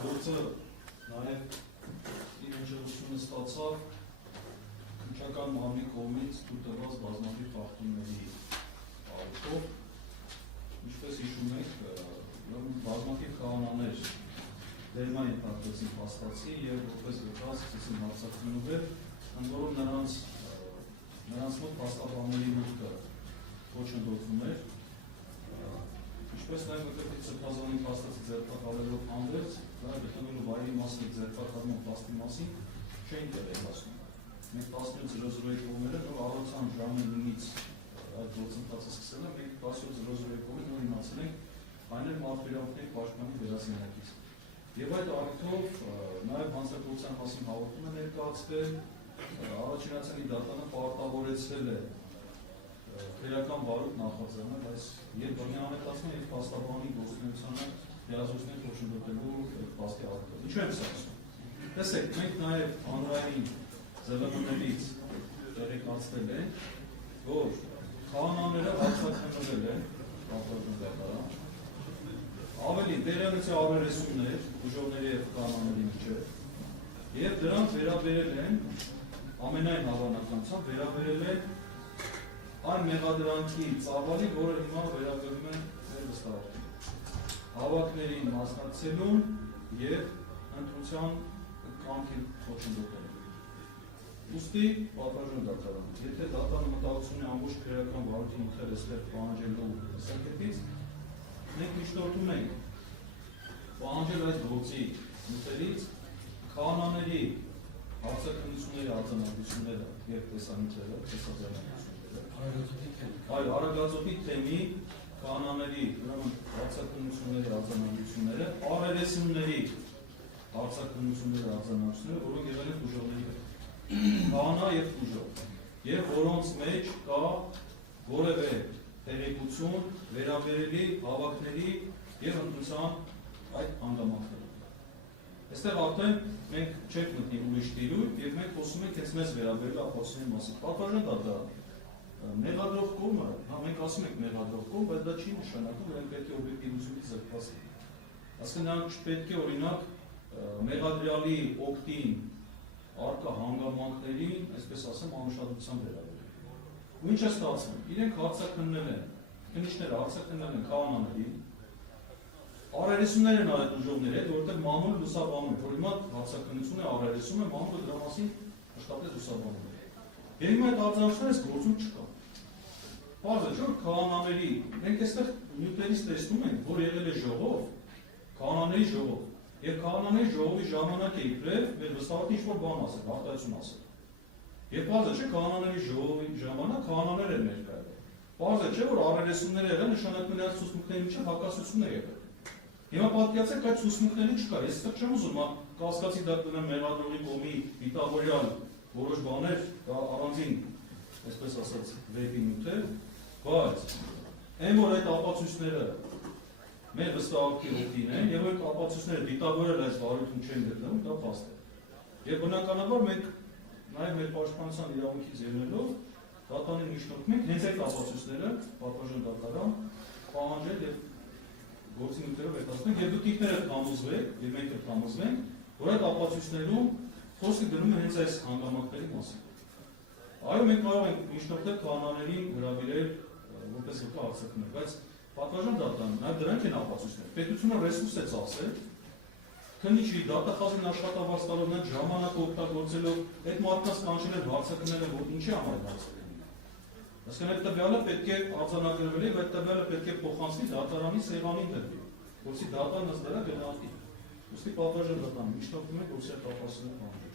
գործը նաև իր հնչողությունը ստացավ քննչական մարմնի կողմից թույլ տված բազմաթիվ խախտումների առիթով, ինչպես հիշում եք, բազմաթիվ քահանաներ դերման ենթարկվեցին փաստացի և որպես վկա սկսեցին հարձակվելու, ընդ որում նրանց մոտ փաստաբանների մուտքը ոչնդոտվում էր, ինչպես նաև մկրտիչ սրբազանի փաստացի ձերբակալելով հանդերձ, նաև գտնվելու վայրի մասին ձերբակալման փաստի մասին չէին տեղեկացնում։ Մենք 17:00-ի կողմերը նոր առողջան ժամը 9-ից այդ գործընթացը սկսել է, մենք 17:00-ի կողմերը նոր իմացել ենք այն էլ մարդու իրավունքների պաշտպանի վերահսկողից։ Եվ այդ առիթով նաև հանցագործության մասին հաղորդում է ներկայացվել, առաջինացանի դատանը պարտավորեցրել է քրեական վարույթ նախաձեռնել այս եւ բնականացնել եւ փաստաբանի գործունեությանը հրաժարեցնել ոչնդոտելու փաստի առիթով։ Ինչու եմ սա ասում։ Տեսեք, մենք նաև հանրային ԶԼՄ-ներից տեղեկացվել ենք, որ քահանաները հարձակվել են պատվիրատու դատարան, ավելի դերանոցի ավերեսումներ ուժողների եւ քահանաների միջեւ եւ դրանք վերաբերել են ամենայն հավանականությամբ վերաբերել են այն մեղադրանքի ծավալի, որը հիմա վերագրվում է մեր վստահությունին, հավաքներին մասնակցելուն և ընտրության կամքի ոչնդոտելուն։ Ուստի պատվիրատու դատարան, եթե դատարանը մտահոգություն է ամբողջ քրեական վարույթի ինտերեսներ պահանջելու տեսակետից, մենք միջնորդում ենք պահանջել այս գործի նյութերից քահանաների հարցաքննությունների արձանագրությունները և տեսանյութերը, այլ արագածոպի թեմի քահանաների հարցաքննությունների արձանագրությունները, առերեսումների հարցաքննությունների արձանագրությունները, որոնք եղել են ուժողների քահանա և ուժող, և որոնց մեջ կա որևէ տեղեկություն վերաբերելի հավաքների և ընտրության այդ հանգամանքների։ Այստեղ արդեն մենք չենք մտնի ուրիշ տիրույթ և մենք խոսում ենք հենց մեզ վերաբերել ապացույցների մասին։ Պատվիրատու դատարան մեղադրող կողմը, մենք ասում ենք մեղադրող կողմ, բայց դա չի նշանակում, որ պետք է օբյեկտիվությունից զրկված լինի։ Այսինքն նրանք չպետք է օրինակ մեղադրյալի օգտին առկա հանգամանքներին, այսպես ասեմ, անուշադրությամբ վերաբերել։ Ու ինչ է ստացվում։ Իրենք հարցաքննել են, քննիչները հարցաքննել են քահանաներին, առերեսումներ են արել ուժողների հետ, որովհետև մամուլը լուսաբանում է, որ հիմա հարցաքննությունը առերեսում է, մամուլը դրա մասին աշխատեց լուսաբանում է։ Եվ հիմա այդ արձանագրությունները գործում չկա։ Պարզ է, որ քահանաների, մենք այստեղ նյութերից տեսնում ենք, որ եղել է ժողով, քահանաների ժողով, եւ քահանաների ժողովի ժամանակ է իբրև մեր վստահորեն ինչ-որ բան ասել, արտահայտություն ասել։ Եվ պարզ է, չէ, քահանաների ժողովի ժամանակ քահանաներ են ներկա եղել։ Պարզ է, չէ, որ առերեսումներ եղել, նշանակում է նրանց ցուցմունքների միջև հակասություն է եղել։ Հիմա պատկերացրեք, այդ ցուցմունքների չկա, ես այստեղ չեմ ուզում կասկածի դակ դնեմ մեղադրողի կողմի դիտավորյալ որոշ բաներ, դա առանձին, այսպես ասած, վեպի նյութ է, բայց այն որ այդ ապացույցները մեր վստահողքի օգտին են եւ այդ ապացույցները դիտավորել այս վարույթում չեն գտնվում, դա փաստ է։ Եվ բնականաբար մենք նաեւ մեր պաշտպանության իրավունքից ելնելով դատարանին միջնորդում ենք հենց այդ ապացույցները պատվիրատու դատարան պահանջել եւ գործի նյութերով հետազոտենք եւ դուք ինքներդ համոզվեք եւ մենք էլ համոզվենք, որ այդ ապացույցներում խոսքը գնում է հենց այս հանգամանքների մասին։ Այո, մենք կարող ենք միջնորդել քահանաներին հրավիրել որպես վկա հարցաքննել, բայց պատվիրատու դատարանը նաեւ դրանք են ապացույցները։ Պետությունը ռեսուրս է ծախսել, քննիչի դատախազին աշխատավարձ տալով նա ժամանակ օգտագործելով այդ մարդկանց կանչել են հարցաքննել են, որ ինչի համար հարցաքննել։ Այսինքն այդ տվյալը պետք է արձանագրվել եւ այդ տվյալը պետք է փոխանցվի դատարանի սեղանին դրվի, որովհետեւ դատարանը դրա գնահատի։ Ուստի պատվիրատու դատարանը միջնորդում է գործի ապահովությունը պահանջում։